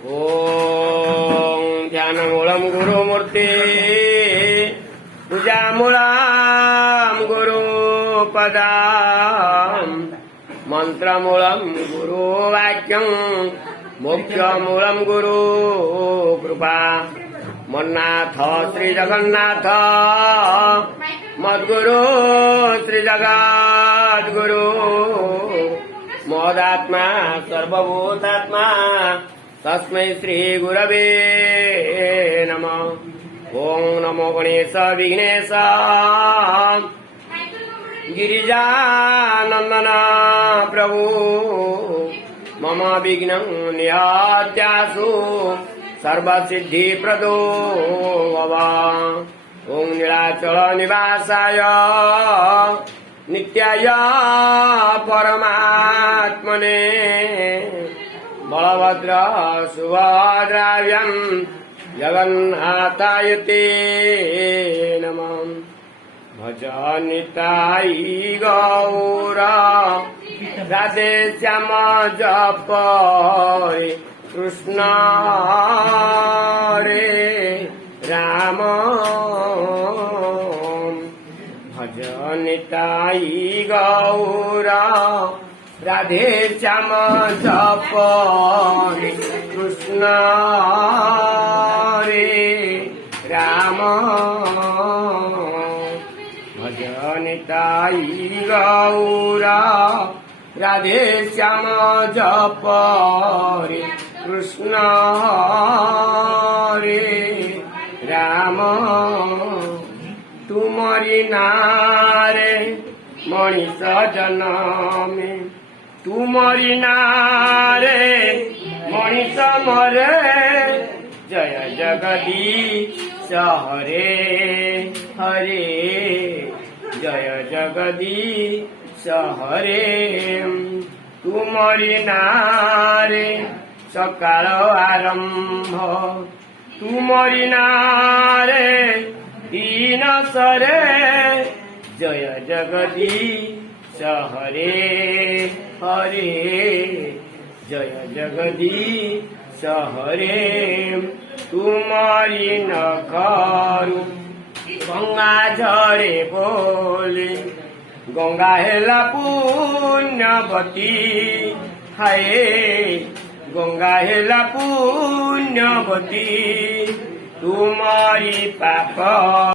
ओम ध्यानमूलम गुरुमूर्ति पूजामूलम गुरुपदाम् मंत्रमूलम गुरुवाक्यं मोक्षमूलम गुरु कृपा मन्नाथ श्री जगन्नाथ मद्गुरु श्री जगद्गुरु मोदात्मा सर्वभूतात्मा तस्मै श्री गुरवे नमः। ओम नमो गणेश विघ्नेश गिरिजानंदन प्रभु मम विघ्नं निहत्यासु सर्वसिद्धि प्रदो भव। ओम नीलाचल निवासाय नित्याय परमात्मने बलभद्र सुभद्राभ्यां जगन्नाथाय ते नमः। भज निताई गौर राधे श्याम जप कृष्ण रे राम भज निताई गौर राधे श्याम जप कृष्ण रे राम भज निताई गौर राधे श्याम जप कृष्ण रे राम। तुमरी नारे मनीष जन्मे तुमरी नारे मनीष मरे जय जगदीश हरे हरे जय जगदीश हरे। तुमरी नारे सकाल आरंभ तुमरी नारे दीन सरे जय जगदीश हरे हरे जय जगदीश हरे। तुमरी नखरु गंगा झरे बोले गंगा हेला पुण्यवती हाय गंगा हेला पुण्यवती तुमरी पाप